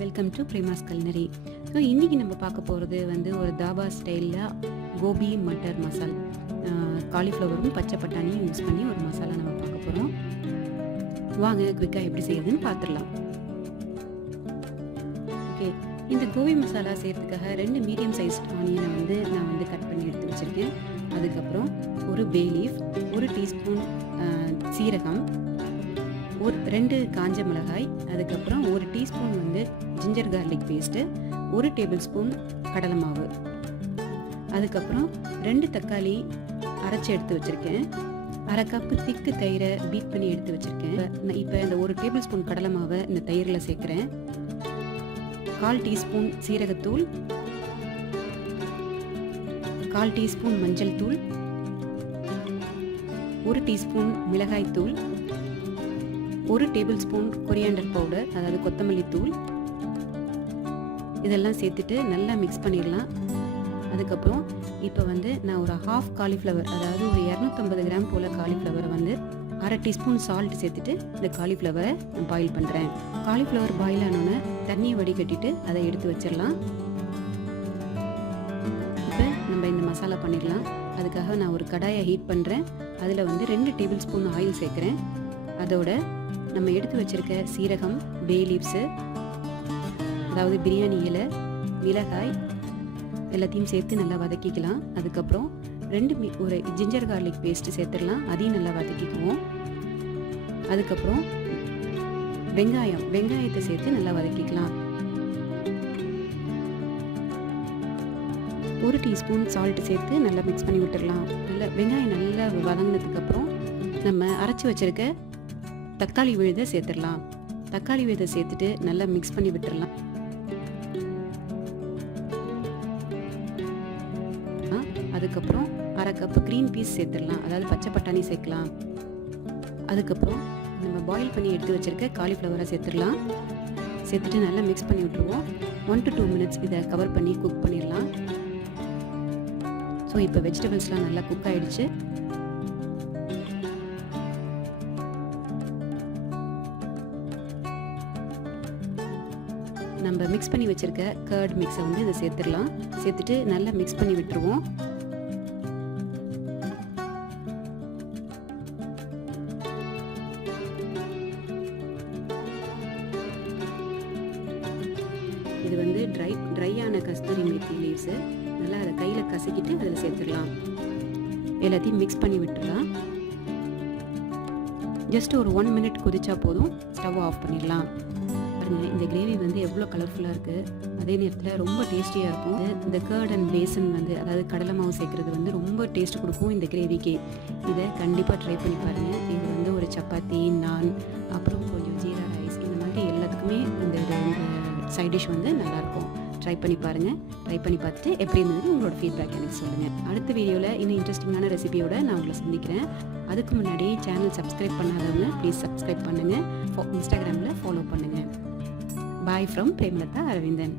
Welcome to Prema's culinary. So இன்றைக்கி நம்ம பார்க்க போகிறது வந்து ஒரு தாபா ஸ்டைலில் கோபி மட்டர் மசால், காலிஃப்ளவரும் பச்சை பட்டாணியும் யூஸ் பண்ணி ஒரு மசாலா நம்ம பார்க்க போகிறோம். வாங்க குயிக்காக எப்படி செய்யுதுன்னு பார்த்துடலாம். ஓகே, இந்த கோபி மசாலா செய்கிறதுக்காக 2 மீடியம் சைஸ் ஆனியனை வந்து நான் வந்து கட் பண்ணி எடுத்து வச்சுருக்கேன். அதுக்கப்புறம் ஒரு பே லீஃப், 1 டீஸ்பூன் சீரகம், 2 காஞ்ச மிளகாய், அதுக்கப்புறம் 1 டீஸ்பூன் வந்து ginger garlic paste, 1 table spoon கடலை மாவு, அதுக்கப்புறம் 2 தக்காளி அரைச்சி எடுத்து வச்சுருக்கேன், 1/2 கப்பு திக்கு தயிரை பீட் பண்ணி எடுத்து வச்சுருக்கேன். இப்போ இந்த 1 டேபிள் ஸ்பூன் கடலை மாவை இந்த தயிரில் சேர்க்குறேன். 1/4 டீஸ்பூன் சீரகத்தூள், 1/4 டீஸ்பூன் மஞ்சள் தூள், 1 டீஸ்பூன் மிளகாய் தூள், 1 டேபிள் ஸ்பூன் கொரியாண்டர் பவுடர், அதாவது கொத்தமல்லி தூள், இதெல்லாம் சேர்த்துட்டு நல்லா மிக்ஸ் பண்ணிடலாம். அதுக்கப்புறம் இப்போ வந்து நான் ஒரு ½ காலிஃப்ளவர், அதாவது ஒரு 250 கிராம் போல் காலிஃப்ளவரை வந்து 1/2 டீஸ்பூன் சால்ட் சேர்த்துட்டு இந்த காலிஃப்ளவரை நான் பாயில் பண்ணுறேன். காலிஃப்ளவர் பாயில் ஆனோன்னே தண்ணியை வடிகட்டிட்டு அதை எடுத்து வச்சிடலாம். இப்போ நம்ம இந்த மசாலா பண்ணிடலாம். அதுக்காக நான் ஒரு கடாயை ஹீட் பண்ணுறேன். அதில் வந்து 2 டேபிள் ஸ்பூன் ஆயில் சேர்க்குறேன். அதோட நம்ம எடுத்து வச்சிருக்க சீரகம், பே லீவ்ஸு, அதாவது பிரியாணி இலை, மிளகாய் எல்லாத்தையும் சேர்த்து நல்லா வதக்கிக்கலாம். அதுக்கப்புறம் ஒரு ஜிஞ்சர் கார்லிக் பேஸ்ட்டு சேர்த்துடலாம். அதையும் நல்லா வதக்கிக்குவோம். அதுக்கப்புறம் வெங்காயத்தை சேர்த்து நல்லா வதக்கிக்கலாம். 1 டீஸ்பூன் சால்ட்டு சேர்த்து நல்லா மிக்ஸ் பண்ணி விட்டுடலாம். வெங்காயம் நல்லா வதங்கினதுக்கப்புறம் நம்ம அரைச்சி வச்சிருக்க தக்காளி விழுதை சேர்த்துடலாம். தக்காளி விழுதை சேர்த்துட்டு நல்லா மிக்ஸ் பண்ணி விட்டுடலாம். அதுக்கப்புறம் 1/2 கப்பு க்ரீன் பீஸ் சேர்த்துடலாம், அதாவது பச்சை பட்டாணி சேர்க்கலாம். அதுக்கப்புறம் நம்ம பாயில் பண்ணி எடுத்து வச்சிருக்க காலிஃப்ளவரை சேர்த்துடலாம். சேர்த்துட்டு நல்லா மிக்ஸ் பண்ணி விட்டுருவோம். 1 to 2 மினிட்ஸ் இதை கவர் பண்ணி குக் பண்ணிடலாம். ஸோ இப்போ வெஜிடபிள்ஸ்லாம் நல்லா குக் ஆகிடுச்சு. நம்ம மிக்ஸ் பண்ணி வச்சிருக்க கர்ட் மிக்ஸை வந்து இதை சேர்த்துடலாம். சேர்த்துட்டு நல்லா மிக்ஸ் பண்ணி விட்டுருவோம். இது வந்து ட்ரையான கஸ்தூரி மேத்தி லீவ்ஸு, நல்லா அதை கையில் கசக்கிட்டு அதில் சேர்த்துடலாம். எல்லாத்தையும் மிக்ஸ் பண்ணி விட்டுடலாம். ஜஸ்ட் ஒரு 1 மினிட் கொதிச்சா போதும். ஸ்டவ் ஆஃப் பண்ணிடலாம். இந்த கிரேவி வந்து எவ்வளோ கலர்ஃபுல்லாக இருக்குது, அதே நேரத்தில் ரொம்ப டேஸ்டியாக இருக்கும். இந்த கர்ட் அண்ட் பேசன் வந்து, அதாவது கடலை மாவு சேர்க்குறது வந்து ரொம்ப டேஸ்ட் கொடுக்கும் இந்த கிரேவிக்கு. இதை கண்டிப்பாக ட்ரை பண்ணி பாருங்கள். இது வந்து ஒரு சப்பாத்தி, நான், அப்புறம் கொஞ்சம் ஜீரா ரைஸ், இந்த மாதிரி எல்லாத்துக்குமே இந்த சைட் டிஷ் வந்து நல்லாயிருக்கும். ட்ரை பண்ணி பாருங்கள். ட்ரை பண்ணி பார்த்துட்டு எப்படி இருந்தது உங்களோட ஃபீட்பேக் எனக்கு சொல்லுங்கள். அடுத்த வீடியோவில் இன்னும் இன்ட்ரெஸ்டிங்கான ரெசிபியோட நான் உங்களை சந்திக்கிறேன். அதுக்கு முன்னாடி சேனல் சப்ஸ்கிரைப் பண்ணாதவங்க ப்ளீஸ் சப்ஸ்கிரைப் பண்ணுங்கள். இன்ஸ்டாகிராமில் ஃபாலோ பண்ணுங்கள். Bye from Premlata Aravindan.